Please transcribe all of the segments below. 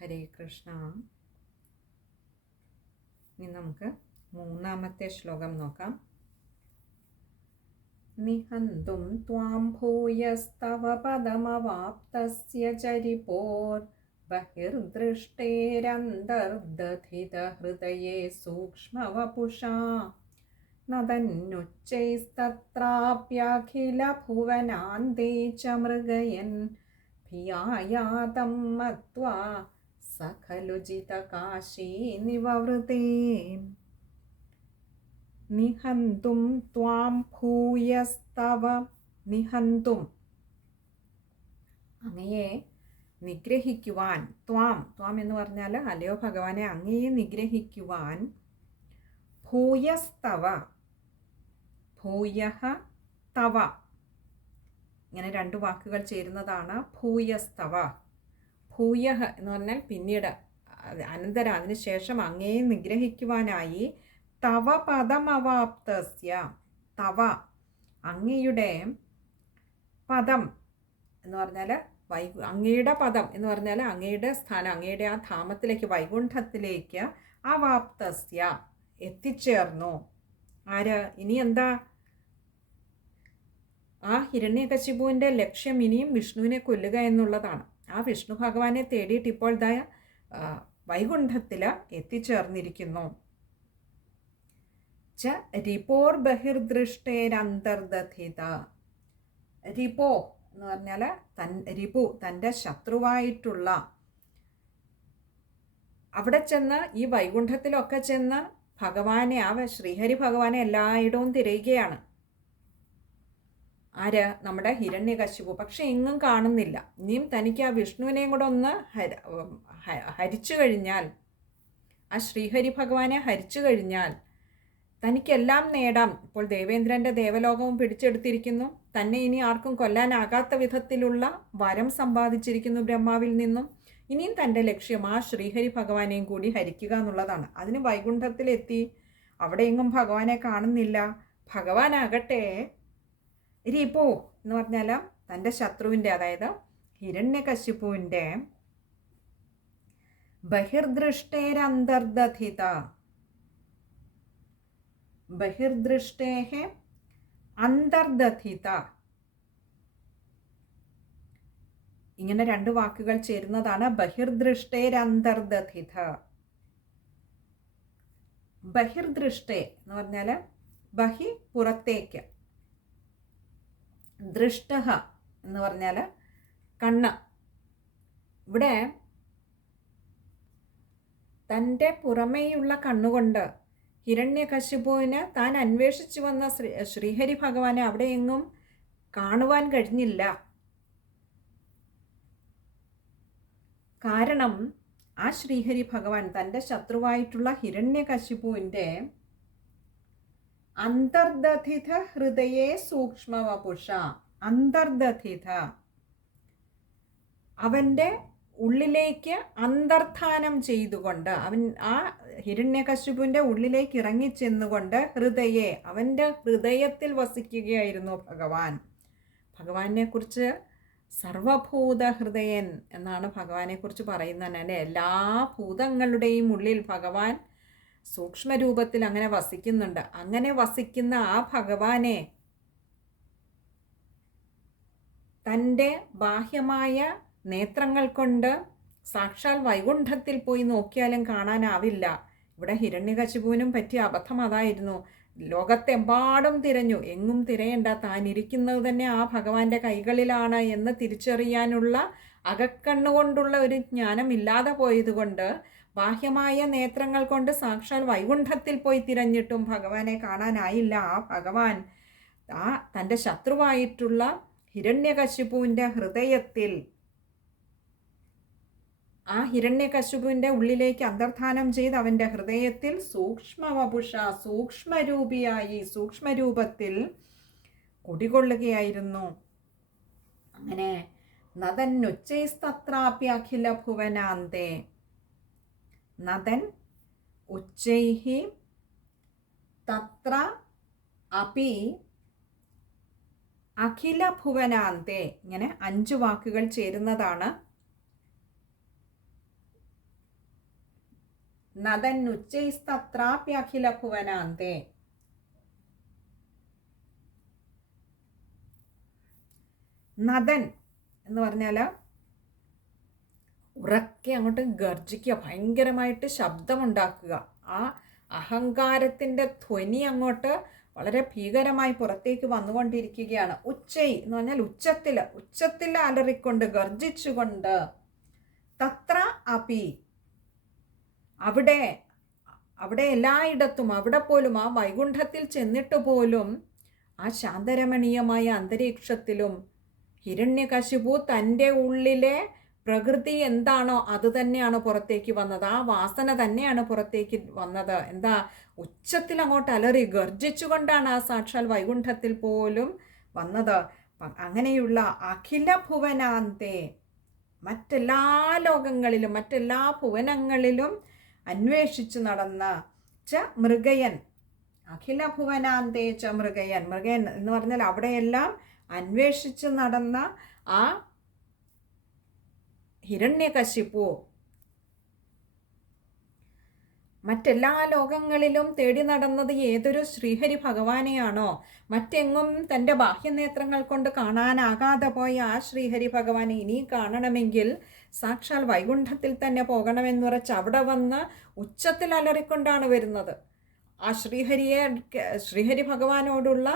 ഹരേ കൃഷ്ണ. നമുക്ക് മൂന്നാമത്തെ ശ്ലോകം നോക്കാം. നിഹന്തും ത്വാം ഭൂയസ്തവ പദമവാപ്തസ്യ ചരിപോർ ബഹിർദൃഷ്ടേരന്തർദധിത ഹൃദയേ സൂക്ഷ്മവപുഷാ. നതന്നുച്ചൈസ്തത്രാപ്യഖില ഭുവനാന്തേ ച മൃഗയൻ ഭിയായാതം മത്വാ स खलु जितकाशी निववृते നിഹന്തും ത്വാം ഭൂയസ്തവ നിഹന്തും അങ്ങയെ നിഗ്രഹിക്കുവാൻ ത്വാം ത്വാം എന്ന് പറഞ്ഞാൽ അല്ലയോ ഭഗവാനെ അങ്ങയെ നിഗ്രഹിക്കുവാൻ ഭൂയസ്തവ ഭൂയഹ തവ ഇങ്ങനെ രണ്ട് വാക്കുകൾ ചേരുന്നതാണ് ഭൂയസ്തവ ഭൂയഹ എന്ന് പറഞ്ഞാൽ പിന്നീട് അനന്തരം അതിനുശേഷം അങ്ങേ നിഗ്രഹിക്കുവാനായി തവ പദമവാപ്തസ്യ തവ അങ്ങയുടെ പദം എന്ന് പറഞ്ഞാൽ വൈ അങ്ങയുടെ പദം എന്ന് പറഞ്ഞാൽ അങ്ങയുടെ സ്ഥാനം അങ്ങയുടെ ആ ധാമത്തിലേക്ക് വൈകുണ്ഠത്തിലേക്ക് അവാപ്തസ്യ എത്തിച്ചേർന്നു. ആര്? ഇനി എന്താ? ആ ഹിരണ്യകശിപുവിന്റെ ലക്ഷ്യം ഇനിയും വിഷ്ണുവിനെ കൊല്ലുക എന്നുള്ളതാണ്. ആ വിഷ്ണു ഭഗവാനെ തേടിയിട്ട് ഇപ്പോൾ ദയ വൈകുണ്ഠത്തിൽ എത്തിച്ചേർന്നിരിക്കുന്നു. ച റിപ്പോർ ബഹിർദൃഷ്ടേരന്തർദധിത. റിപോ എന്ന് പറഞ്ഞാൽ തൻ റിപു തന്റെ ശത്രുവായിട്ടുള്ള. അവിടെ ചെന്ന് ഈ വൈകുണ്ഠത്തിലൊക്കെ ചെന്ന് ഭഗവാനെ ആ ശ്രീഹരി ഭഗവാനെ എല്ലായിടവും തിരയുകയാണ്. ആര്? നമ്മുടെ ഹിരണ്യകശിപു. പക്ഷെ എങ്ങും കാണുന്നില്ല. ഇനിയും തനിക്ക് ആ വിഷ്ണുവിനെയും കൂടെ ഒന്ന് ഹര ഹരിച്ചു കഴിഞ്ഞാൽ ആ ശ്രീഹരി ഭഗവാനെ ഹരിച്ചു കഴിഞ്ഞാൽ തനിക്കെല്ലാം നേടാം. ഇപ്പോൾ ദേവേന്ദ്രന്റെ ദേവലോകവും പിടിച്ചെടുത്തിരിക്കുന്നു. തന്നെ ഇനി ആർക്കും കൊല്ലാനാകാത്ത വിധത്തിലുള്ള വരം സമ്പാദിച്ചിരിക്കുന്നു ബ്രഹ്മാവിൽ നിന്നും. ഇനിയും തന്റെ ലക്ഷ്യം ആ ശ്രീഹരി ഭഗവാനെയും കൂടി ഹരിക്കുക എന്നുള്ളതാണ്. അതിന് വൈകുണ്ഠത്തിലെത്തി. അവിടെയെങ്ങും ഭഗവാനെ കാണുന്നില്ല. ഭഗവാനാകട്ടെ. രീപോ എന്ന് പറഞ്ഞാൽ തന്റെ ശത്രുവിന്റെ അതായത് ഹിരണ്യകശിപുവിന്റെ ബഹിർദൃഷ്ടേരന്തർദധിത. ബഹിർദൃഷ്ടേഹ അന്തർദധിത. ഇങ്ങനെ രണ്ട് വാക്കുകൾ ചേരുന്നതാണ് ബഹിർദൃഷ്ടേരന്തർദധിത. ബഹിർദൃഷ്ടേ എന്ന് പറഞ്ഞാൽ ബഹി പുറത്തേക്ക്. ദൃഷ്ട എന്ന് പറഞ്ഞാൽ കണ്ണ്. ഇവിടെ തന്റെ പുറമേയുള്ള കണ്ണുകൊണ്ട് ഹിരണ്യകശിപുവിന് താൻ അന്വേഷിച്ചു വന്ന ശ്രീ ശ്രീഹരി ഭഗവാനെ അവിടെയെങ്ങും കാണുവാൻ കഴിഞ്ഞില്ല. കാരണം ആ ശ്രീഹരി ഭഗവാൻ തന്റെ ശത്രുവായിട്ടുള്ള ഹിരണ്യകശിപുവിന്റെ അന്തർദധിത ഹൃദയേ സൂക്ഷ്മവപുഷ അന്തർദധിത. അവന്റെ ഉള്ളിലേക്ക് അന്തർധാനം ചെയ്തുകൊണ്ട് അവൻ ആ ഹിരണ്യകശുപുവിന്റെ ഉള്ളിലേക്ക് ഇറങ്ങിച്ചെന്നുകൊണ്ട് ഹൃദയെ അവന്റെ ഹൃദയത്തിൽ വസിക്കുകയായിരുന്നു ഭഗവാൻ. ഭഗവാനെ സർവഭൂത ഹൃദയൻ എന്നാണ് ഭഗവാനെക്കുറിച്ച് പറയുന്നത് എന്റെ എല്ലാ ഭൂതങ്ങളുടെയും ഉള്ളിൽ ഭഗവാൻ സൂക്ഷ്മരൂപത്തിൽ അങ്ങനെ വസിക്കുന്നുണ്ട്. അങ്ങനെ വസിക്കുന്ന ആ ഭഗവാനെ തന്റെ ബാഹ്യമായ നേത്രങ്ങൾ കൊണ്ട് സാക്ഷാൽ വൈകുണ്ഠത്തിൽ പോയി നോക്കിയാലും കാണാനാവില്ല. ഇവിടെ ഹിരണ്യകശിപുവിനും പറ്റിയ അബദ്ധം അതായിരുന്നു. ലോകത്തെമ്പാടും തിരഞ്ഞു. എങ്ങും തിരയേണ്ട. താൻ ഇരിക്കുന്നത് തന്നെ ആ ഭഗവാന്റെ കൈകളിലാണ് എന്ന് തിരിച്ചറിയാനുള്ള അകക്കണ്ണുകൊണ്ടുള്ള ഒരു ജ്ഞാനം ഇല്ലാതെ പോയതുകൊണ്ട് ബാഹ്യമായ നേത്രങ്ങൾ കൊണ്ട് സാക്ഷാൽ വൈകുണ്ഠത്തിൽ പോയി തിരഞ്ഞിട്ടും ഭഗവാനെ കാണാനായില്ല ആ ഭഗവാൻ. ആ തന്റെ ശത്രുവായിട്ടുള്ള ഹിരണ്യകശിപുവിന്റെ ഹൃദയത്തിൽ ആ ഹിരണ്യകശുപുവിന്റെ ഉള്ളിലേക്ക് അന്തർധാനം ചെയ്ത് അവന്റെ ഹൃദയത്തിൽ സൂക്ഷ്മവപുഷ സൂക്ഷ്മരൂപിയായി സൂക്ഷ്മരൂപത്തിൽ കുടികൊള്ളുകയായിരുന്നു. അങ്ങനെ നദന്നുച്ചൈസ്തത്രാപ്യ അഖില ഭുവനാന്തേ നദൻ ഉച്ചൈഹി തത്ര അപി അഖില ഭുവനാന്തെ ഇങ്ങനെ അഞ്ച് വാക്കുകൾ ചേരുന്നതാണ്. നദൻ ഉച്ചൈസ്തത്രാപ്യഖില ഭുവനാന്തെ നദൻ എന്ന് പറഞ്ഞാൽ ഉറക്കെ അങ്ങോട്ട് ഗർജിക്കുക ഭയങ്കരമായിട്ട് ശബ്ദമുണ്ടാക്കുക. ആ അഹങ്കാരത്തിന്റെ ധ്വനി അങ്ങോട്ട് വളരെ ഭീകരമായി പുറത്തേക്ക് വന്നുകൊണ്ടിരിക്കുകയാണ്. ഉച്ചൈ എന്ന് പറഞ്ഞാൽ ഉച്ചത്തിൽ ഉച്ചത്തിൽ അലറിക്കൊണ്ട് ഗർജിച്ചുകൊണ്ട് തത്ര അപി. അവിടെ അവിടെ എല്ലായിടത്തും അവിടെ പോലും ആ വൈകുണ്ഠത്തിൽ ചെന്നിട്ട് പോലും ആ ശാന്തരമണീയമായ അന്തരീക്ഷത്തിലും ഹിരണ്യകശിപു തന്റെ ഉള്ളിലെ പ്രകൃതി എന്താണോ അത് തന്നെയാണ് പുറത്തേക്ക് വന്നത്. ആ വാസന തന്നെയാണ് പുറത്തേക്ക് വന്നത്. എന്താ ഉച്ചത്തിൽ അങ്ങോട്ട് അലറി ഗർജിച്ചുകൊണ്ടാണ് ആ സാക്ഷാൽ വൈകുണ്ഠത്തിൽ പോലും വന്നത്. അങ്ങനെയുള്ള അഖില ഭുവനാന്തേ മറ്റെല്ലാ ലോകങ്ങളിലും മറ്റെല്ലാ ഭുവനങ്ങളിലും അന്വേഷിച്ചു നടന്ന ച മൃഗയൻ അഖില ഭുവനാന്തേ ച മൃഗയൻ. മൃഗയൻ എന്ന് പറഞ്ഞാൽ അവിടെയെല്ലാം അന്വേഷിച്ച് നടന്ന ആ ഹിരണ്യകശിപ്പു മറ്റെല്ലാ ലോകങ്ങളിലും തേടി നടന്നത് ഏതൊരു ശ്രീഹരി ഭഗവാനെയാണോ? മറ്റെങ്ങും തന്റെ ബാഹ്യനേത്രങ്ങൾ കൊണ്ട് കാണാനാകാതെ പോയ ആ ശ്രീഹരി ഭഗവാനെ ഇനി കാണണമെങ്കിൽ സാക്ഷാൽ വൈകുണ്ഠത്തിൽ തന്നെ പോകണമെന്നുറച്ച് അവിടെ വന്ന് ഉച്ചത്തിൽ അലറിക്കൊണ്ടാണ് വരുന്നത്. ആ ശ്രീഹരിയെ ശ്രീഹരി ഭഗവാനോടുള്ള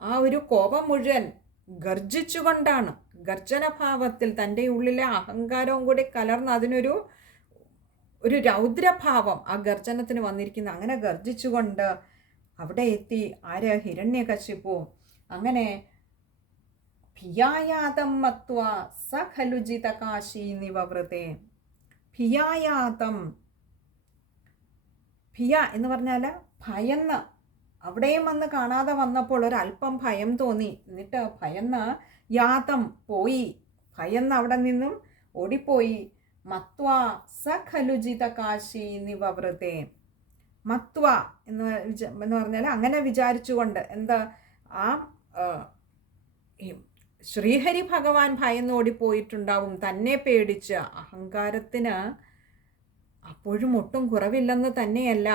ആ ഒരു കോപം മുഴുവൻ ഗർജിച്ചുകൊണ്ടാണ് ഗർജനഭാവത്തിൽ തന്റെ ഉള്ളിലെ അഹങ്കാരവും കൂടി കലർന്ന് അതിനൊരു ഒരു രൗദ്രഭാവം ആ ഗർജനത്തിന് വന്നിരിക്കുന്ന. അങ്ങനെ ഗർജിച്ചുകൊണ്ട് അവിടെ എത്തി. ആര്? ഹിരണ്യകശിപ്പു. അങ്ങനെ ഭിയായാതം മത്വ സ ഖലുജിതകാശി നിവവൃത്തെ ഭിയായാതം. ഭിയ എന്ന് പറഞ്ഞാൽ ഭയന്ന്. അവിടെയും വന്ന് കാണാതെ വന്നപ്പോൾ ഒരല്പം ഭയം തോന്നി. എന്നിട്ട് ഭയന്ന് യാതം പോയി. ഭയന്ന് അവിടെ നിന്നും ഓടിപ്പോയി. മത്വ സഖലുജിത ഖലുജിത കാശി നിവവൃത്തെ മത്വ എന്ന് എന്ന് പറഞ്ഞാൽ അങ്ങനെ വിചാരിച്ചുകൊണ്ട് എന്താ ആ ശ്രീഹരി ഭഗവാൻ ഭയന്ന് ഓടിപ്പോയിട്ടുണ്ടാവും. തന്നെ പേടിച്ച് അഹങ്കാരത്തിന് അപ്പോഴും ഒട്ടും കുറവില്ലെന്ന് തന്നെയല്ല.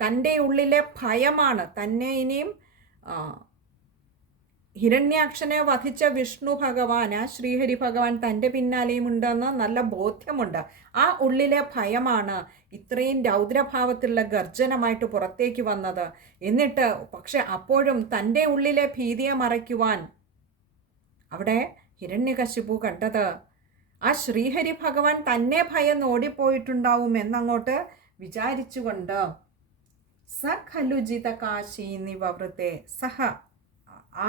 തന്റെ ഉള്ളിലെ ഭയമാണ്. തന്നെ ഇനിയും ഹിരണ്യാക്ഷനെ വധിച്ച വിഷ്ണു ഭഗവാന് ശ്രീഹരി ഭഗവാൻ തന്റെ പിന്നാലെയും ഉണ്ടെന്ന് നല്ല ബോധ്യമുണ്ട്. ആ ഉള്ളിലെ ഭയമാണ് ഇത്രയും രൗദ്രഭാവത്തിലുള്ള ഗർജനമായിട്ട് പുറത്തേക്ക് വന്നത്. എന്നിട്ട് പക്ഷെ അപ്പോഴും തന്റെ ഉള്ളിലെ ഭീതിയെ മറയ്ക്കുവാൻ അവിടെ ഹിരണ്യകശിപു കണ്ടത് ആ ശ്രീഹരി ഭഗവാൻ തന്നെ ഭയം ഓടിപ്പോയിട്ടുണ്ടാവും എന്നങ്ങോട്ട് വിചാരിച്ചുകൊണ്ട് സ ഖലുജിത കാശി നിവൃത്തെ സഹ ആ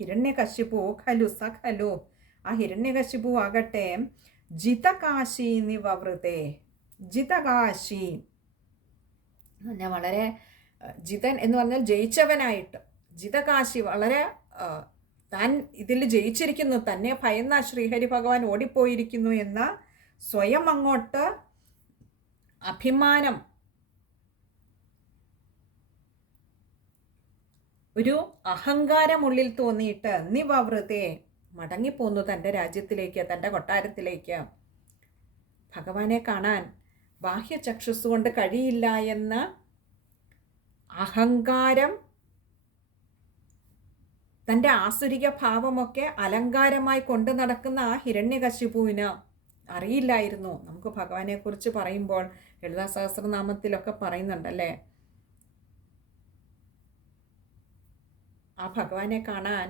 ഹിരണ്യകശിപു ഖലു സ ഖലു ആ ഹിരണ്യകശിപു ആകട്ടെ. ജിതകാശി നിവൃത്തെ ജിതകാശി. ഞാൻ വളരെ ജിതൻ എന്ന് പറഞ്ഞാൽ ജയിച്ചവനായിട്ട്. ജിതകാശി വളരെ താൻ ഇതിൽ ജയിച്ചിരിക്കുന്നു. തന്നെ ഭയന്ന ശ്രീഹരി ഭഗവാൻ ഓടിപ്പോയിരിക്കുന്നു എന്ന സ്വയം അങ്ങോട്ട് അഭിമാനം ഒരു അഹങ്കാരമുള്ളിൽ തോന്നിയിട്ട് നിവവൃത്തെ മടങ്ങിപ്പോന്നു തന്റെ രാജ്യത്തിലേക്ക് തന്റെ കൊട്ടാരത്തിലേക്ക്. ഭഗവാനെ കാണാൻ ബാഹ്യ ചക്ഷുസ് കൊണ്ട് കഴിയില്ല എന്ന അഹങ്കാരം തന്റെ ആസുരിക ഭാവമൊക്കെ അലങ്കാരമായി കൊണ്ടു നടക്കുന്ന ആ ഹിരണ്യകശിപുവിന് അറിയില്ലായിരുന്നു. നമുക്ക് ഭഗവാനെക്കുറിച്ച് പറയുമ്പോൾ ലളിതാ സഹസ്രനാമത്തിലൊക്കെ പറയുന്നുണ്ടല്ലേ? ആ ഭഗവാനെ കാണാൻ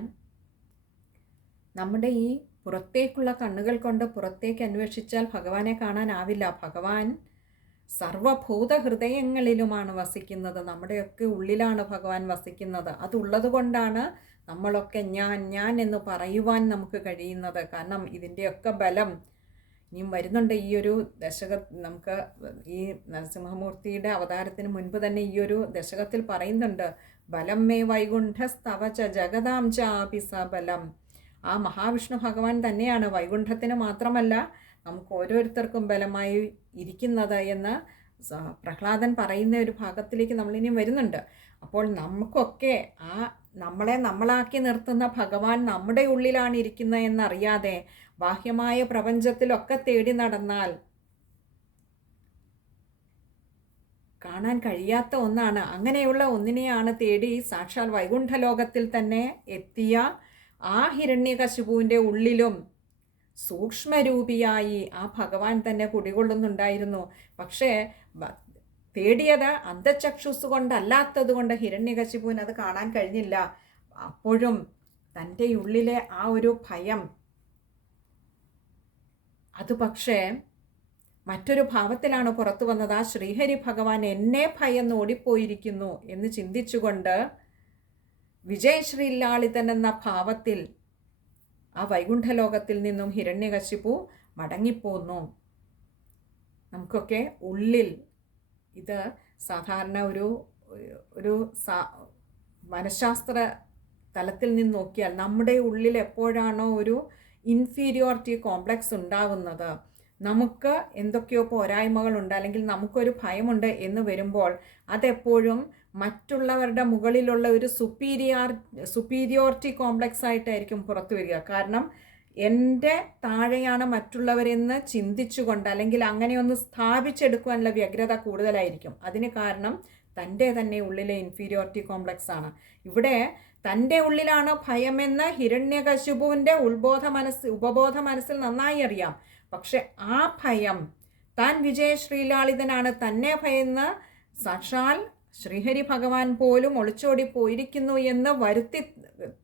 നമ്മുടെ ഈ പുറത്തേക്കുള്ള കണ്ണുകൾ കൊണ്ട് പുറത്തേക്ക് അന്വേഷിച്ചാൽ ഭഗവാനെ കാണാനാവില്ല. ഭഗവാൻ സർവഭൂത ഹൃദയങ്ങളിലുമാണ് വസിക്കുന്നത്. നമ്മുടെയൊക്കെ ഉള്ളിലാണ് ഭഗവാൻ വസിക്കുന്നത്. അതുള്ളത് കൊണ്ടാണ് നമ്മളൊക്കെ ഞാൻ ഞാൻ എന്ന് പറയുവാൻ നമുക്ക് കഴിയുന്നത്. കാരണം ഇതിന്റെയൊക്കെ ബലം ഇനിയും വരുന്നുണ്ട് ഈ ഒരു ദശക നമുക്ക് ഈ നരസിംഹമൂർത്തിയുടെ അവതാരത്തിന് മുൻപ് തന്നെ ഈ ഒരു ദശകത്തിൽ പറയുന്നുണ്ട്. ബലം മേ വൈകുണ്ഠസ്തവ ച ജഗതാം ചാപി സബലം ആ മഹാവിഷ്ണു ഭഗവാൻ തന്നെയാണ്. വൈകുണ്ഠത്തിന് മാത്രമല്ല നമുക്ക് ഓരോരുത്തർക്കും ബലമായി ഇരിക്കുന്നത് എന്ന് പ്രഹ്ലാദൻ പറയുന്ന ഒരു ഭാഗത്തിലേക്ക് നമ്മളിനിയും വരുന്നുണ്ട്. അപ്പോൾ നമുക്കൊക്കെ ആ നമ്മളെ നമ്മളാക്കി നിർത്തുന്ന ഭഗവാൻ നമ്മുടെ ഉള്ളിലാണ് ഇരിക്കുന്നത് എന്നറിയാതെ ബാഹ്യമായ പ്രപഞ്ചത്തിലൊക്കെ തേടി നടന്നാൽ കാണാൻ കഴിയാത്ത ഒന്നാണ്. അങ്ങനെയുള്ള ഒന്നിനെയാണ് തേടി സാക്ഷാൽ വൈകുണ്ഠലോകത്തിൽ തന്നെ എത്തിയ ആ ഹിരണ്യകശിപുവിന്റെ ഉള്ളിലും സൂക്ഷ്മരൂപിയായി ആ ഭഗവാൻ തന്നെ കുടികൊള്ളുന്നുണ്ടായിരുന്നു. പക്ഷേ തേടിയത് അന്ധചക്ഷുസ് കൊണ്ടല്ലാത്തത് കൊണ്ട് ഹിരണ്യകശിപുവിന് അത് കാണാൻ കഴിഞ്ഞില്ല. അപ്പോഴും തന്റെ ഉള്ളിലെ ആ ഒരു ഭയം. അത് പക്ഷേ മറ്റൊരു ഭാവത്തിലാണ് പുറത്തു വന്നത്. ആ ശ്രീഹരി ഭഗവാൻ എന്നെ ഭയന്ന് ഓടിപ്പോയിരിക്കുന്നു എന്ന് ചിന്തിച്ചുകൊണ്ട് വിജയശ്രീലാളിതൻ എന്ന ഭാവത്തിൽ ആ വൈകുണ്ഠലോകത്തിൽ നിന്നും ഹിരണ്യകശിപു മടങ്ങിപ്പോന്നു. നമുക്കൊക്കെ ഉള്ളിൽ ഇത് സാധാരണ ഒരു ഒരു മനഃശാസ്ത്ര തലത്തിൽ നിന്ന് നോക്കിയാൽ നമ്മുടെ ഉള്ളിൽ എപ്പോഴാണോ ഒരു ഇൻഫീരിയോറിറ്റി കോംപ്ലക്സ് ഉണ്ടാവുന്നത്. നമുക്ക് എന്തൊക്കെയോ പോരായ്മകളുണ്ട് അല്ലെങ്കിൽ നമുക്കൊരു ഭയമുണ്ട് എന്ന് വരുമ്പോൾ അതെപ്പോഴും മറ്റുള്ളവരുടെ മുകളിലുള്ള ഒരു സുപ്പീരിയർ സുപ്പീരിയോറിറ്റി കോംപ്ലക്സ് ആയിട്ടായിരിക്കും പുറത്തു വരിക. കാരണം എന്റെ താഴെയാണ് മറ്റുള്ളവരെന്ന് ചിന്തിച്ചുകൊണ്ട് അല്ലെങ്കിൽ അങ്ങനെയൊന്ന് സ്ഥാപിച്ചെടുക്കുവാനുള്ള വ്യഗ്രത കൂടുതലായിരിക്കും. അതിന് കാരണം തന്റെ തന്നെ ഉള്ളിലെ ഇൻഫീരിയോറിറ്റി കോംപ്ലക്സ് ആണ്. ഇവിടെ തന്റെ ഉള്ളിലാണ് ഭയമെന്ന് ഹിരണ്യകശുപുവിന്റെ ഉത്ബോധ മനസ്സ് ഉപബോധ മനസ്സിൽ നന്നായി അറിയാം. പക്ഷെ ആ ഭയം താൻ വിജയ ശ്രീലാളിതനാണ് തന്നെ ഭയന്ന് സാക്ഷാൽ ശ്രീഹരി ഭഗവാൻ പോലും ഒളിച്ചോടി പോയിരിക്കുന്നു എന്ന് വരുത്തി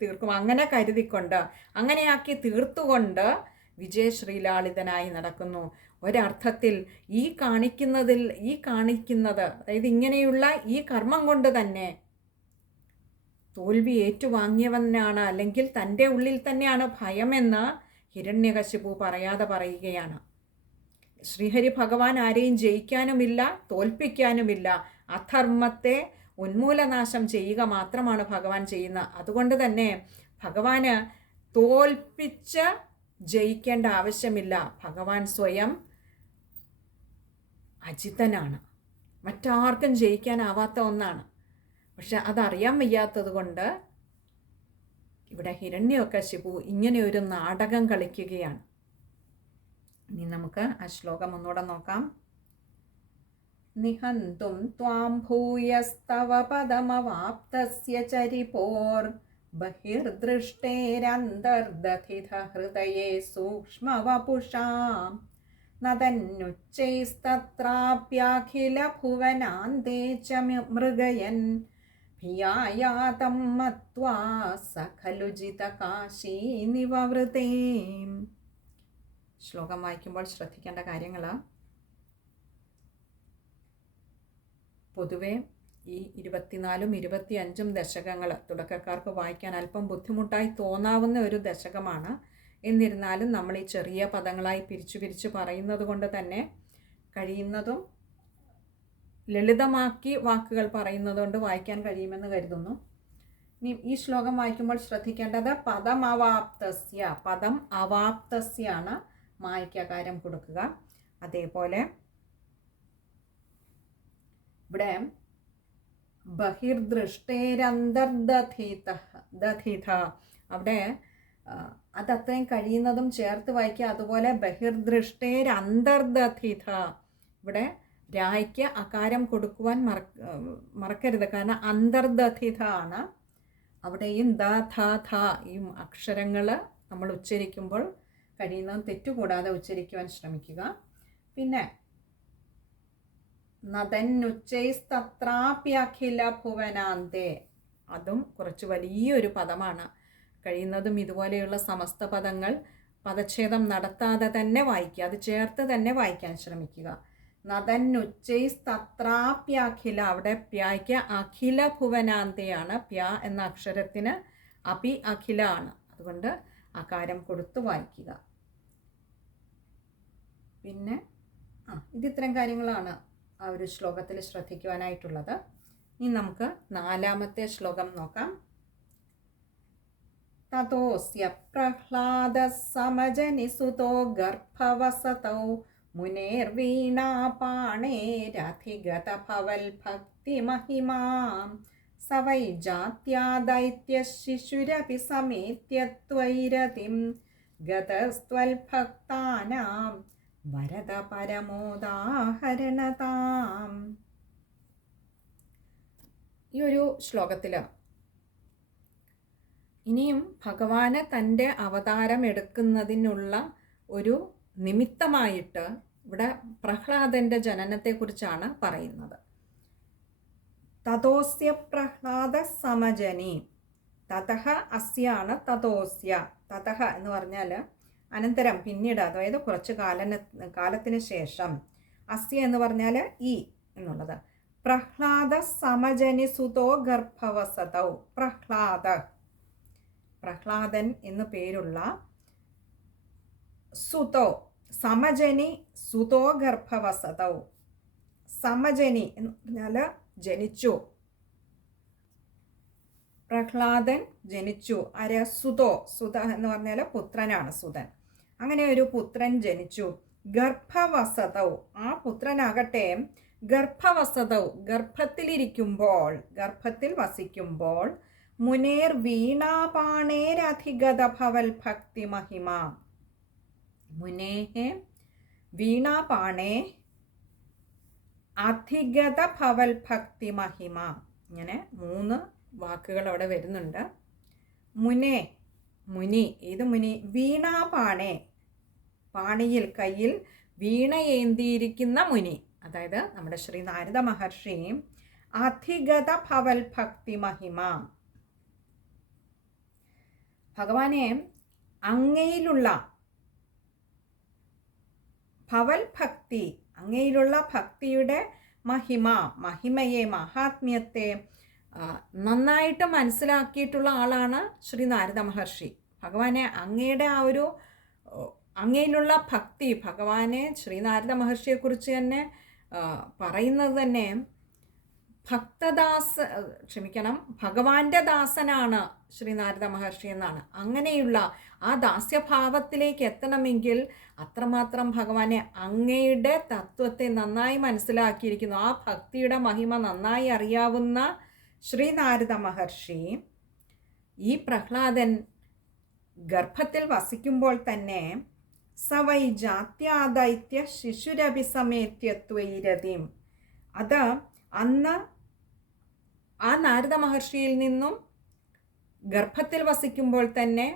തീർക്കും. അങ്ങനെ കരുതിക്കൊണ്ട് അങ്ങനെയാക്കി തീർത്തുകൊണ്ട് വിജയ ശ്രീലാളിതനായി നടക്കുന്നു. ഒരർത്ഥത്തിൽ ഈ കാണിക്കുന്നതിൽ ഈ കാണിക്കുന്നത് അതായത് ഇങ്ങനെയുള്ള ഈ കർമ്മം കൊണ്ട് തന്നെ തോൽവി ഏറ്റുവാങ്ങിയവനാണ് അല്ലെങ്കിൽ തന്റെ ഉള്ളിൽ തന്നെയാണ് ഭയമെന്ന് ഹിരണ്യകശിപു പറയാതെ പറയുകയാണ്. ശ്രീഹരി ഭഗവാൻ ആരെയും ജയിക്കാനുമില്ല തോൽപ്പിക്കാനുമില്ല. അധർമ്മത്തെ ഉന്മൂലനാശം ചെയ്യുക മാത്രമാണ് ഭഗവാൻ ചെയ്യുന്നത്. അതുകൊണ്ട് തന്നെ ഭഗവാന് തോൽപ്പിച്ച് ജയിക്കേണ്ട ആവശ്യമില്ല. ഭഗവാൻ സ്വയം അജിതനാണ്. മറ്റാർക്കും ജയിക്കാനാവാത്ത ഒന്നാണ്. പക്ഷെ അതറിയാൻ വയ്യാത്തത് കൊണ്ട് ഇവിടെ ഹിരണ്യകശിപു ഇങ്ങനെ ഒരു നാടകം കളിക്കുകയാണ്. ഇനി നമുക്ക് ആ ശ്ലോകം ഒന്നുകൂടെ നോക്കാം. നിഹന്തും ത്വാം ഭൂയസ്തവ പദമവാപ്തസ്യ ചരിപോർ ബഹിർദൃഷ്ടേരന്തർദധിത ഹൃദയേ സൂക്ഷ്മവപുഷാം നതന്നുച്ചൈസ്തത്രാപ്യാഖില ഭുവനാന്തേ ച മൃഗയൻ ഭിയായാതം മത്വാ സഖലുജിത കാശീ നിവവൃതേ ശ്ലോകം വായിക്കുമ്പോൾ ശ്രദ്ധിക്കേണ്ട കാര്യങ്ങൾ പൊതുവെ ഈ ഇരുപത്തിനാലും ഇരുപത്തിയഞ്ചും ദശകങ്ങൾ തുടക്കക്കാർക്ക് വായിക്കാൻ അല്പം ബുദ്ധിമുട്ടായി തോന്നാവുന്ന ഒരു ദശകമാണ്. എന്നിരുന്നാലും നമ്മൾ ഈ ചെറിയ പദങ്ങളായി പിരിച്ചു പിരിച്ചു പറയുന്നത് കൊണ്ട് തന്നെ കഴിയുന്നതും ലളിതമാക്കി വാക്കുകൾ പറയുന്നത് കൊണ്ട് വായിക്കാൻ കഴിയുമെന്ന് കരുതുന്നു. ഇനി ഈ ശ്ലോകം വായിക്കുമ്പോൾ ശ്രദ്ധിക്കേണ്ടത് പദം അവാപ്തസ്യ. പദം അവാപ്തസ്യാണ് മായ്ക്കകാരം കൊടുക്കുക. അതേപോലെ ഇവിടെ ബഹിർദൃഷ്ടേരന്തർദധീത ദധീത. അവിടെ അത് അത്രയും കഴിയുന്നതും ചേർത്ത് വായിക്കുക. അതുപോലെ ബഹിർദൃഷ്ടേരന്തർദധീത. ഇവിടെ രായ്ക്ക് അകാരം കൊടുക്കുവാൻ മറക്ക മറക്കരുത്. കാരണം അന്തർദധിത ആണ് അവിടെയും ദ ധ ധ ഈ അക്ഷരങ്ങൾ നമ്മൾ ഉച്ചരിക്കുമ്പോൾ കഴിയുന്ന തെറ്റുകൂടാതെ ഉച്ചരിക്കുവാൻ ശ്രമിക്കുക. പിന്നെ നദന്നുച്ചൈസ്തത്രാപ്യഖില ഭുവനാന്തേ അതും കുറച്ച് വലിയൊരു പദമാണ്. കഴിയുന്നതും ഇതുപോലെയുള്ള സമസ്ത പദങ്ങൾ പദച്ഛേദം നടത്താതെ തന്നെ വായിക്കുക. അത് ചേർത്ത് തന്നെ വായിക്കാൻ ശ്രമിക്കുക. നദന്നുച്ചൈസ്തത്രാപ്യഖില അവിടെ പ്യായ്ക്ക് അഖില ഭുവനാന്തയാണ് പ്യ എന്ന അക്ഷരത്തിന് അപി അഖില ആണ്. അതുകൊണ്ട് അകാരം കൊടുത്ത് വായിക്കുക. പിന്നെ ആ ഇത് ഇത്തരം കാര്യങ്ങളാണ് ആ ഒരു ശ്ലോകത്തിൽ ശ്രദ്ധിക്കുവാനായിട്ടുള്ളത്. ഇനി നമുക്ക് നാലാമത്തെ ശ്ലോകം നോക്കാം. തതോസ്യ പ്രഹ്ലാദ സമജനിസുതോ ഗർഭവസതൗ മുനേർവീണാപാണേരധിഗത ഭവൽ ഭക്തിമഹിമാം स वै जात्या दैत्यशिशुरपि समेत्य त्वैरतिं गतस्त्वल्भक्तानां വരദ പരമോദാഹരണതാം ഈ ഒരു ശ്ലോകത്തിൽ ഇനിയും ഭഗവാന് തൻ്റെ അവതാരം എടുക്കുന്നതിനുള്ള ഒരു നിമിത്തമായിട്ട് ഇവിടെ പ്രഹ്ലാദന്റെ ജനനത്തെക്കുറിച്ചാണ് പറയുന്നത്. തതോസ്യ പ്രഹ്ലാദ സമജനി. തതഹ അസ്യാണ് തതോസ്യ. തതഹ എന്ന് പറഞ്ഞാൽ അനന്തരം പിന്നീട് അതായത് കുറച്ച് കാലന കാലത്തിന് ശേഷം. അസ്യ എന്ന് പറഞ്ഞാൽ ഈ എന്നുള്ളത്. പ്രഹ്ലാദ സമജനി സുതോ ഗർഭവസതൗ. പ്രഹ്ലാദ. പ്രഹ്ലാദൻ എന്നു പേരുള്ള സുതോ. സമജനി സുതോ ഗർഭവസതൗ സമജനി എന്ന് പറഞ്ഞാൽ ജനിച്ചു. പ്രഹ്ലാദൻ ജനിച്ചു. ആര്? സുതോ. സുത എന്ന് പറഞ്ഞാൽ പുത്രനാണ് സുതൻ. അങ്ങനെ ഒരു പുത്രൻ ജനിച്ചു. ഗർഭവസതൗ. ആ പുത്രനാകട്ടെ ഗർഭവസതൗ. ഗർഭത്തിലിരിക്കുമ്പോൾ ഗർഭത്തിൽ വസിക്കുമ്പോൾ മുനേർ വീണാപാണേരധിഗത ഭവൽ ഭക്തി മഹിമ മുനേഹെ വീണാപാണേ അധിഗത ഭവൽ ഭക്തി മഹിമ ഇങ്ങനെ മൂന്ന് വാക്കുകൾ അവിടെ വരുന്നുണ്ട്. മുനെ മുനി ഏത് മുനി? വീണാപാണേ. പാണിയിൽ കയ്യിൽ വീണയേന്തിയിരിക്കുന്ന മുനി. അതായത് നമ്മുടെ ശ്രീ നാരദ മഹർഷി. അധിഗത ഭവൽ ഭക്തി മഹിമ ഭഗവാനെ അങ്ങയിലുള്ള ഭവൽ ഭക്തി അങ്ങയിലുള്ള ഭക്തിയുടെ മഹിമ മഹിമയെ മഹാത്മ്യത്തെ നന്നായിട്ട് മനസ്സിലാക്കിയിട്ടുള്ള ആളാണ് ശ്രീ നാരദ മഹർഷി. ഭഗവാനെ അങ്ങയുടെ ആ ഒരു അങ്ങയിലുള്ള ഭക്തി ഭഗവാനെ ശ്രീ നാരദ മഹർഷിയെക്കുറിച്ച് തന്നെ പറയുന്നത് തന്നെ ഭക്തദാസ ക്ഷമിക്കണം ഭഗവാന്റെ ദാസനാണ് ശ്രീ നാരദ മഹർഷി എന്നാണ്. അങ്ങനെയുള്ള ആ ദാസ്യഭാവത്തിലേക്ക് എത്തണമെങ്കിൽ അത്രമാത്രം ഭഗവാനെ അങ്ങയുടെ തത്വത്തെ നന്നായി മനസ്സിലാക്കിയിരിക്കുന്നു. ആ ഭക്തിയുടെ മഹിമ നന്നായി അറിയാവുന്ന ശ്രീ നാരദ മഹർഷി ഈ പ്രഹ്ലാദൻ ഗർഭത്തിൽ വസിക്കുമ്പോൾ തന്നെ സവൈ ജാത്യാദൈത്യ ശിശുരഭിസമേത്യത്വൈരതിം അത് അന്ന് ആ നാരദ മഹർഷിയിൽ നിന്നും ഗർഭത്തിൽ വസിക്കുമ്പോൾ തന്നെ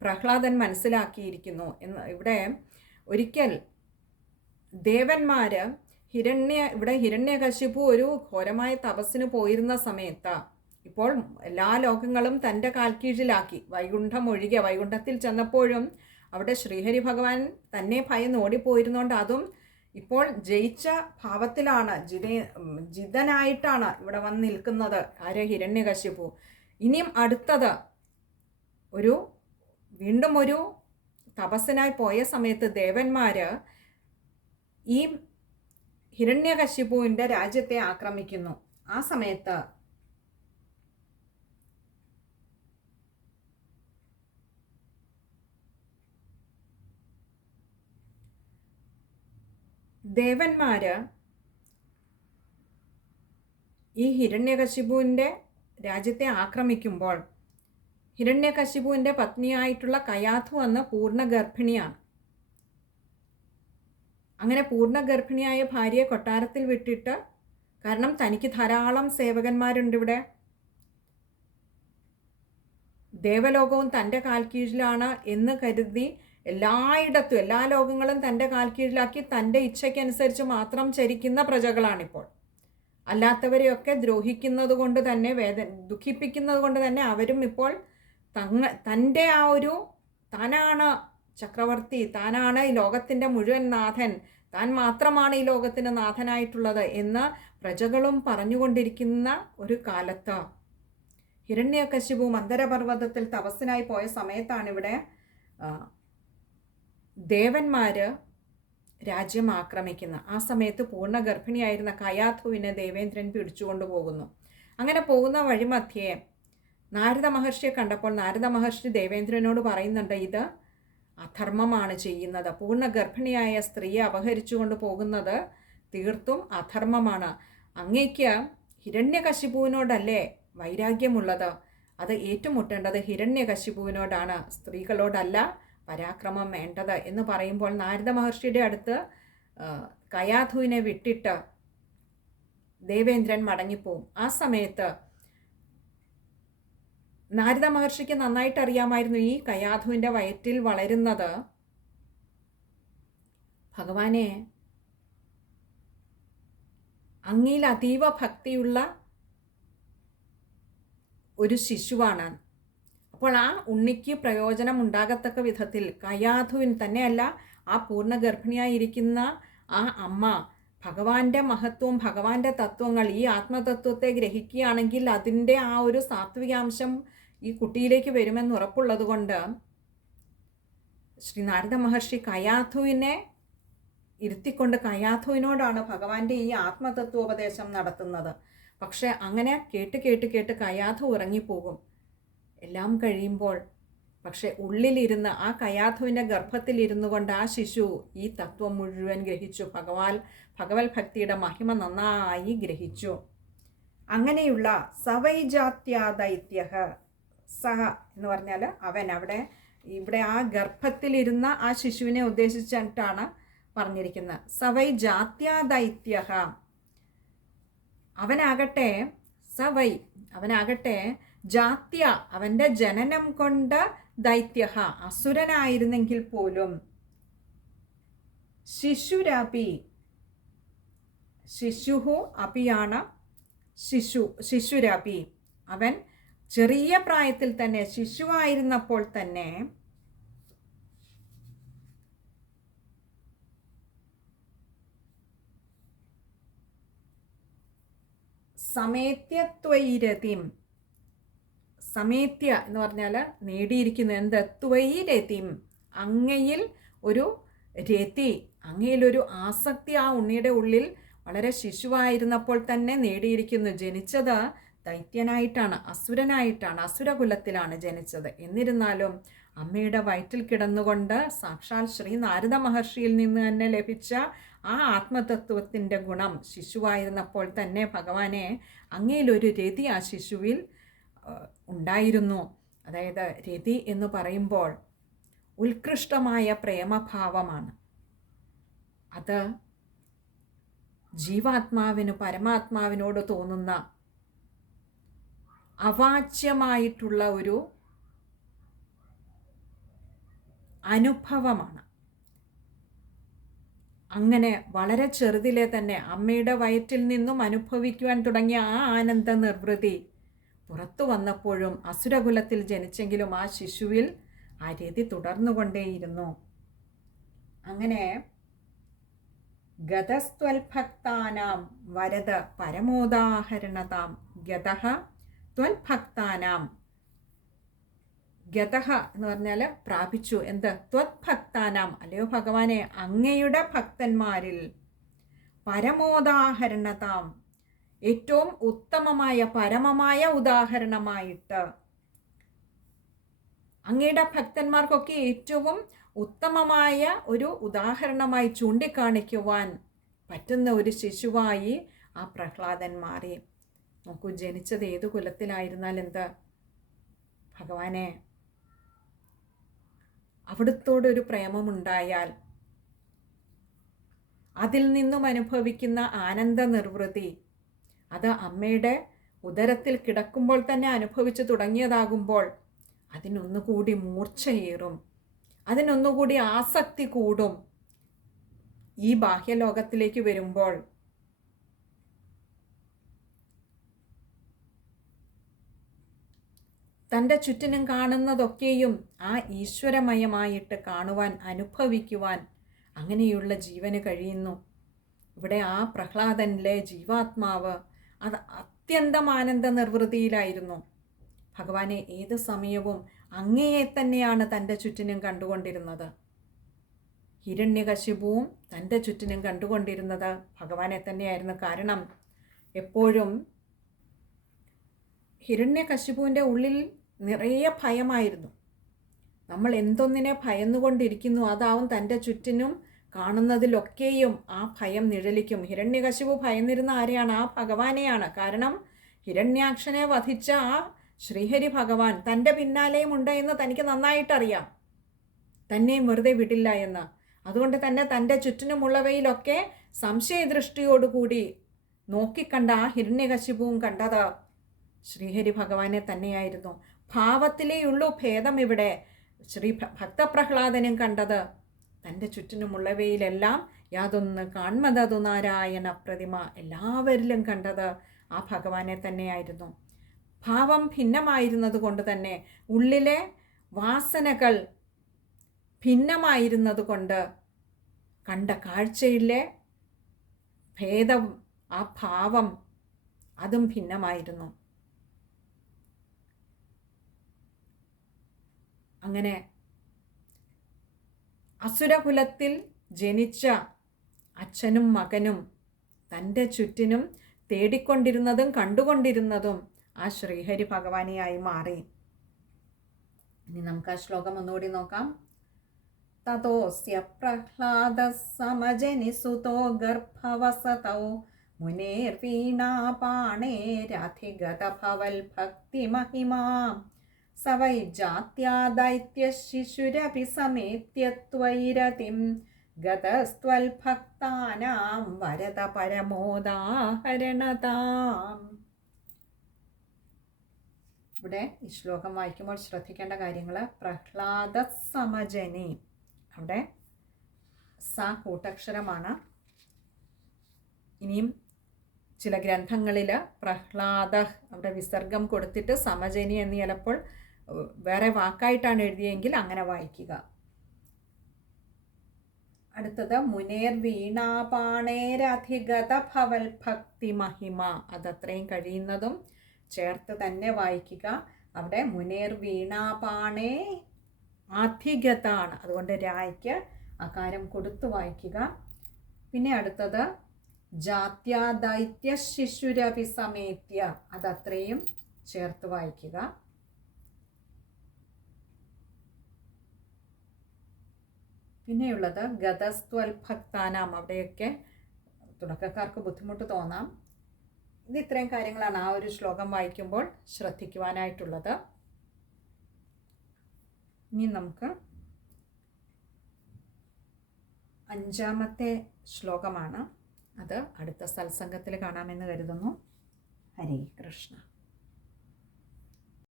പ്രഹ്ലാദൻ മനസ്സിലാക്കിയിരിക്കുന്നു എന്ന്. ഇവിടെ ഒരിക്കൽ ദേവന്മാർ ഹിരണ്യ ഇവിടെ ഹിരണ്യകശിപു ഒരു ഘോരമായ തപസ്സിന് പോയിരുന്ന സമയത്ത് ഇപ്പോൾ എല്ലാ ലോകങ്ങളും തന്റെ കാൽക്കീഴിലാക്കി. വൈകുണ്ഠം ഒഴികെ വൈകുണ്ഠത്തിൽ ചെന്നപ്പോഴും അവിടെ ശ്രീഹരി ഭഗവാൻ തന്നെ ഭയന്ന് ഓടിപ്പോയിരുന്നുകൊണ്ട് അതും ഇപ്പോൾ ജയിച്ച ഭാവത്തിലാണ് ജിത ജിതനായിട്ടാണ് ഇവിടെ വന്ന് നിൽക്കുന്നത് ആര് ഹിരണ്യകശിപു ഇനിയും അടുത്തത് ഒരു വീണ്ടും ഒരു തപസ്സിനായി പോയ സമയത്ത് ദേവന്മാർ ഈ ഹിരണ്യകശിപുവിന്റെ രാജ്യത്തെ ആക്രമിക്കുന്നു. ആ സമയത്ത് ദേവന്മാര് ഈ ഹിരണ്യകശിപുവിന്റെ രാജ്യത്തെ ആക്രമിക്കുമ്പോൾ ഹിരണ്യകശിപുവിന്റെ പത്നിയായിട്ടുള്ള കയാഥു എന്ന പൂർണ ഗർഭിണിയാണ് അങ്ങനെ പൂർണ ഗർഭിണിയായ ഭാര്യയെ കൊട്ടാരത്തിൽ വിട്ടിട്ട് കാരണം തനിക്ക് ധാരാളം സേവകന്മാരുണ്ട് ഇവിടെ. ദേവലോകവും തന്റെ കാൽ കീഴിലാണ് എന്ന് കരുതി എല്ലായിടത്തും എല്ലാ ലോകങ്ങളും തന്റെ കാൽ കീഴിലാക്കി തന്റെ ഇച്ഛയ്ക്കനുസരിച്ച് മാത്രം ചരിക്കുന്ന പ്രജകളാണിപ്പോൾ. അല്ലാത്തവരെയൊക്കെ ദ്രോഹിക്കുന്നത് കൊണ്ട് തന്നെ വേദ ദുഃഖിപ്പിക്കുന്നത് കൊണ്ട് തന്നെ അവരും ഇപ്പോൾ തങ്ങ തന്റെ ആ ഒരു താനാണ് ചക്രവർത്തി താനാണ് ഈ ലോകത്തിന്റെ മുഴുവൻ നാഥൻ താൻ മാത്രമാണ് ഈ ലോകത്തിന് നാഥനായിട്ടുള്ളത് എന്ന് പ്രജകളും പറഞ്ഞുകൊണ്ടിരിക്കുന്ന ഒരു കാലത്ത്. ഹിരണ്യകശിപു മന്ദരപർവതത്തിൽ തപസ്സിനായി പോയ സമയത്താണ് ഇവിടെ ദേവന്മാർ രാജ്യം ആക്രമിക്കുന്ന. ആ സമയത്ത് പൂർണ ഗർഭിണിയായിരുന്ന കയാധുവിനെ ദേവേന്ദ്രൻ പിടിച്ചുകൊണ്ടു പോകുന്നു. അങ്ങനെ പോകുന്ന വഴിമധ്യേ നാരദ മഹർഷിയെ കണ്ടപ്പോൾ നാരദ മഹർഷി ദേവേന്ദ്രനോട് പറയുന്നുണ്ട് ഇത് അധർമ്മമാണ് ചെയ്യുന്നത്. പൂർണ ഗർഭിണിയായ സ്ത്രീയെ അപഹരിച്ചുകൊണ്ട് പോകുന്നത് തീർത്തും അധർമ്മമാണ്. അങ്ങേക്ക് ഹിരണ്യകശിപുവിനോടല്ലേ വൈരാഗ്യമുള്ളത്? അത് ഏറ്റുമുട്ടേണ്ടത് ഹിരണ്യകശിപുവിനോടാണ്. സ്ത്രീകളോടല്ല പരാക്രമം വേണ്ടത് എന്ന് പറയുമ്പോൾ നാരദ മഹർഷിയുടെ അടുത്ത് കയാധുവിനെ വിട്ടിട്ട് ദേവേന്ദ്രൻ മടങ്ങിപ്പോവും. ആ സമയത്ത് നാരദ മഹർഷിക്ക് നന്നായിട്ട് അറിയാമായിരുന്നു ഈ കയാധുവിന്റെ വയറ്റിൽ വളരുന്നത്. ഭഗവാനെ അങ്ങയിൽ അതീവ ഭക്തിയുള്ള ഒരു ശിശുവാണ് അപ്പോൾ ആ ഉണ്ണിക്ക് പ്രയോജനം ഉണ്ടാകത്തക്ക വിധത്തിൽ കയാധുവിൻ തന്നെയല്ല ആ പൂർണ ഗർഭിണിയായിരിക്കുന്ന ആ അമ്മ ഭഗവാന്റെ മഹത്വവും ഭഗവാന്റെ തത്വങ്ങൾ ഈ ആത്മതത്വത്തെ ഗ്രഹിക്കുകയാണെങ്കിൽ അതിന്റെ ആ ഒരു സാത്വികാംശം ഈ കുട്ടിയിലേക്ക് വരുമെന്ന് ഉറപ്പുള്ളത് കൊണ്ട് ശ്രീ നാരദ മഹർഷി കയാധുവിനെ ഇരുത്തിക്കൊണ്ട് കയാധുവിനോടാണ് ഭഗവാന്റെ ഈ ആത്മതത്വോപദേശം നടത്തുന്നത്. പക്ഷെ അങ്ങനെ കേട്ട് കേട്ട് കേട്ട് കയാധു ഉറങ്ങിപ്പോകും. എല്ലാം കഴിയുമ്പോൾ പക്ഷെ ഉള്ളിലിരുന്ന് ആ കയാധുവിന്റെ ഗർഭത്തിലിരുന്നു കൊണ്ട് ആ ശിശു ഈ തത്വം മുഴുവൻ ഗ്രഹിച്ചു. ഭഗവാൻ ഭഗവത് ഭക്തിയുടെ മഹിമ നന്നായി ഗ്രഹിച്ചു. അങ്ങനെയുള്ള സവൈജാത്യാദൈത്യ സഹ എന്ന് പറഞ്ഞാൽ അവൻ അവിടെ ഇവിടെ ആ ഗർഭത്തിലിരുന്ന ആ ശിശുവിനെ ഉദ്ദേശിച്ചിട്ടാണ് പറഞ്ഞിരിക്കുന്നത്. സവൈ ജാത്യാദൈത്യ അവനാകട്ടെ സവൈ അവനാകട്ടെ ജാത്യ അവന്റെ ജനനം കൊണ്ട് ദൈത്യ അസുരനായിരുന്നെങ്കിൽ പോലും. ശിശുരാപി ശിശുഹു അപിയാണ് ശിശു ശിശുരാപി. അവൻ ചെറിയ പ്രായത്തിൽ തന്നെ ശിശുവായിരുന്നപ്പോൾ തന്നെ സമേത്യത്വൈരതിം സമേത്യ എന്ന് പറഞ്ഞാൽ നേടിയിരിക്കുന്നു എന്ത്? ത്വൈരതിം അങ്ങയിൽ ഒരു രതി അങ്ങയിലൊരു ആസക്തി ആ ഉണ്ണിയുടെ ഉള്ളിൽ വളരെ ശിശുവായിരുന്നപ്പോൾ തന്നെ നേടിയിരിക്കുന്നു. ജനിച്ചത് ദൈത്യനായിട്ടാണ് അസുരനായിട്ടാണ് അസുരകുലത്തിലാണ് ജനിച്ചത്. എന്നിരുന്നാലും അമ്മയുടെ വയറ്റിൽ കിടന്നുകൊണ്ട് സാക്ഷാൽ ശ്രീ നാരദ മഹർഷിയിൽ നിന്ന് തന്നെ ലഭിച്ച ആ ആത്മതത്വത്തിന്റെ ഗുണം ശിശുവായിരുന്നപ്പോൾ തന്നെ ഭഗവാനെ അങ്ങയിലൊരു രതി ആ ശിശുവിൽ ഉണ്ടായിരുന്നു. അതായത് രതി എന്ന് പറയുമ്പോൾ ഉത്കൃഷ്ടമായ പ്രേമഭാവമാണ്. അത് ജീവാത്മാവിന് പരമാത്മാവിനോട് തോന്നുന്ന അവാച്യമായിട്ടുള്ള ഒരു അനുഭവമാണ്. അങ്ങനെ വളരെ ചെറുതിലെ തന്നെ അമ്മയുടെ വയറ്റിൽ നിന്നും അനുഭവിക്കുവാൻ തുടങ്ങിയ ആ ആനന്ദ നിർവൃതി പുറത്തു വന്നപ്പോഴും അസുരകുലത്തിൽ ജനിച്ചെങ്കിലും ആ ശിശുവിൽ ആ തുടർന്നുകൊണ്ടേയിരുന്നു. അങ്ങനെ ഗതസ്ത്വൽഭക്താനാം വരദ പരമോദാഹരണതാം ഗതഹ ത്വൽഭക്താനാം. ഗതഹ എന്ന് പറഞ്ഞാൽ പ്രാപിച്ചു. എന്ത്? ത്വത്ഭക്താനാം. അല്ലയോ ഭഗവാനെ അങ്ങയുടെ ഭക്തന്മാരിൽ പരമോദാഹരണതാം ഏറ്റവും ഉത്തമമായ പരമമായ ഉദാഹരണമായിട്ട്. അങ്ങയുടെ ഭക്തന്മാർക്കൊക്കെ ഏറ്റവും ഉത്തമമായ ഒരു ഉദാഹരണമായി ചൂണ്ടിക്കാണിക്കുവാൻ പറ്റുന്ന ഒരു ശിശുവായി ആ പ്രഹ്ലാദൻ മാറി. നോക്കൂ ജനിച്ചത് ഏത് കുലത്തിലായിരുന്നാൽ എന്ത്? ഭഗവാനെ അവിടുത്തോടൊരു പ്രേമമുണ്ടായാൽ അതിൽ നിന്നും അനുഭവിക്കുന്ന ആനന്ദ നിർവൃതി അത് അമ്മയുടെ ഉദരത്തിൽ കിടക്കുമ്പോൾ തന്നെ അനുഭവിച്ചു തുടങ്ങിയതാകുമ്പോൾ അതിനൊന്നുകൂടി മൂർച്ചയേറും. അതിനൊന്നുകൂടി ആസക്തി കൂടും. ഈ ബാഹ്യലോകത്തിലേക്ക് വരുമ്പോൾ തന്റെ ചുറ്റിനും കാണുന്നതൊക്കെയും ആ ഈശ്വരമയമായിട്ട് കാണുവാൻ അനുഭവിക്കുവാൻ അങ്ങനെയുള്ള ജീവന് കഴിയുന്നു. ഇവിടെ ആ പ്രഹ്ലാദനിലെ ജീവാത്മാവ് അത് അത്യന്തം ആനന്ദ നിർവൃതിയിലായിരുന്നു ഭഗവാനെ ഏത് സമയവും അങ്ങയെ തന്നെയാണ് തന്റെ ചുറ്റിനും കണ്ടുകൊണ്ടിരുന്നത്. ഹിരണ്യകശിപുവും തന്റെ ചുറ്റിനും കണ്ടുകൊണ്ടിരുന്നത് ഭഗവാനെ തന്നെയായിരുന്നു കാരണം. എപ്പോഴും ഹിരണ്യകശിപുവിന്റെ ഉള്ളിൽ നിറയെ ഭയമായിരുന്നു. നമ്മൾ എന്തൊന്നിനെ ഭയന്നുകൊണ്ടിരിക്കുന്നു അതാവും തന്റെ ചുറ്റിനും കാണുന്നതിലൊക്കെയും ആ ഭയം നിഴലിക്കും. ഹിരണ്യകശിപു ഭയന്നിരുന്ന ആരെയാണ്? ആ ഭഗവാനെയാണ്. കാരണം ഹിരണ്യാക്ഷനെ വധിച്ച ആ ശ്രീഹരി ഭഗവാൻ തന്റെ പിന്നാലെയും ഉണ്ട് എന്ന് തനിക്ക് നന്നായിട്ടറിയാം. തന്നെയും വെറുതെ വിടില്ല എന്ന്. അതുകൊണ്ട് തന്നെ തന്റെ ചുറ്റിനുമുള്ളവയിലൊക്കെ സംശയദൃഷ്ടിയോടുകൂടി നോക്കിക്കണ്ട ആ ഹിരണ്യകശിപുവും കണ്ടത് ശ്രീഹരി ഭഗവാനെ തന്നെയായിരുന്നു. ഭാവത്തിലേയുള്ളൂ ഭേദം ഇവിടെ. ശ്രീ ഭക്തപ്രഹ്ലാദനും കണ്ടത്. തന്റെ ചുറ്റിനുമുള്ളവയിലെല്ലാം യാതൊന്ന് കാൺമതതു നാരായണ പ്രതിമ എല്ലാവരിലും കണ്ടത് ആ ഭഗവാനെ തന്നെയായിരുന്നു. ഭാവം ഭിന്നമായിരുന്നത് കൊണ്ട് തന്നെ ഉള്ളിലെ വാസനകൾ ഭിന്നമായിരുന്നത് കൊണ്ട് കണ്ട കാഴ്ചയിലെ ഭേദം ആ ഭാവം അതും ഭിന്നമായിരുന്നു. അങ്ങനെ അസുരകുലത്തിൽ ജനിച്ച അച്ഛനും മകനും തന്റെ ചുറ്റിനും തേടിക്കൊണ്ടിരുന്നതും കണ്ടുകൊണ്ടിരുന്നതും ആ ശ്രീഹരി ഭഗവാനിയായി മാറി. ഇനി നമുക്ക് ആ ശ്ലോകം ഒന്നുകൂടി നോക്കാം. തതോസ്യ പ്രഹ്ലാദ സമജനിസുതോ ഗർഭവസതൗ മുനേർവീണാപാണേരധിഗതഭവൽ ഭക്തിമഹിമാ स वै जात्यादैत्यशिशुरपि समेत्य त्वैरतिं गतस्त्वल्भक्तानां वरद പരമോദാഹരണതാം ഇവിടെ ഈ ശ്ലോകം വായിക്കുമ്പോൾ ശ്രദ്ധിക്കേണ്ട കാര്യങ്ങൾ പ്രഹ്ലാദ സമജനി അവിടെ സ കൂട്ടക്ഷരമാണ് ഇനിയും ചില ഗ്രന്ഥങ്ങളിൽ പ്രഹ്ലാദ അവിടെ വിസർഗം കൊടുത്തിട്ട് സമജനി എന്ന് ചിലപ്പോൾ വേറെ വാക്കായിട്ടാണ് എഴുതിയെങ്കിൽ അങ്ങനെ വായിക്കുക. അടുത്തത് മുനേർ വീണാപാണേരധിഗത ഭവൽ ഭക്തി മഹിമ. അതത്രയും കഴിയുന്നതും ചേർത്ത് തന്നെ വായിക്കുക. അവിടെ മുനേർ വീണാപാണേ അധിഗതാണ് അതുകൊണ്ട് രായ്ക്ക് അകാരം കൊടുത്തു വായിക്കുക. പിന്നെ അടുത്തത് ജാത്യാദൈത്യ ശിശുരവി സമേത്യ അതത്രയും ചേർത്ത് വായിക്കുക. പിന്നെയുള്ളത് ഗതസ്ത്വൽഭക്താനാം അവിടെയൊക്കെ തുടക്കക്കാർക്ക് ബുദ്ധിമുട്ട് തോന്നാം. ഇത് ഇത്രയും കാര്യങ്ങളാണ് ആ ഒരു ശ്ലോകം വായിക്കുമ്പോൾ ശ്രദ്ധിക്കുവാനായിട്ടുള്ളത്. ഇനി നമുക്ക് അഞ്ചാമത്തെ ശ്ലോകമാണ്. അത് അടുത്ത സത്സംഗത്തിൽ കാണാമെന്ന് കരുതുന്നു. ഹരേ കൃഷ്ണ.